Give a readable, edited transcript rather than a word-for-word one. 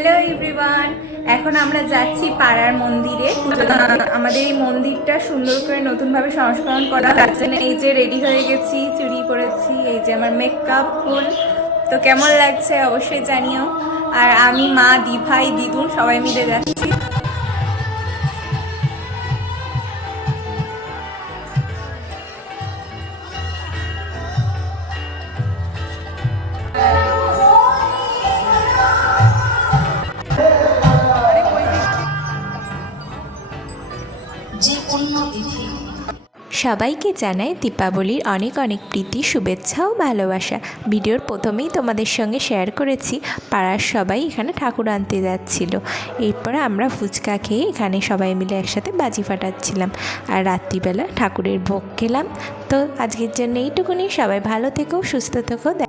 Hello everyone, এখন আমরা যাচ্ছি পাড়ার মন্দিরে। আমাদের এই মন্দিরটা সুন্দর করে নতুনভাবে সংস্করণ করা হচ্ছে। এই যে রেডি হয়ে গেছি, চুড়ি পরেছি, এই যে আমার মেকআপ ফুল। তো কেমন লাগছে অবশ্যই জানিও। আর আমি, মা, দিভাই, দিদুন সবাই মিলে যাচ্ছি। সবাইকে জানাই দীপাবলির অনেক অনেক প্রীতি, শুভেচ্ছা ও ভালোবাসা। ভিডিওর প্রথমেই তোমাদের সঙ্গে শেয়ার করেছি পাড়ার সবাই এখানে ঠাকুর আনতে যাচ্ছিল। এরপরে আমরা ফুচকা খেয়ে এখানে সবাই মিলে একসাথে বাজি ফাটাচ্ছিলাম আর রাত্রিবেলা ঠাকুরের ভোগ খেলাম। তো আজকের জন্য এইটুকুনি। সবাই ভালো থেকো, সুস্থ থেকো।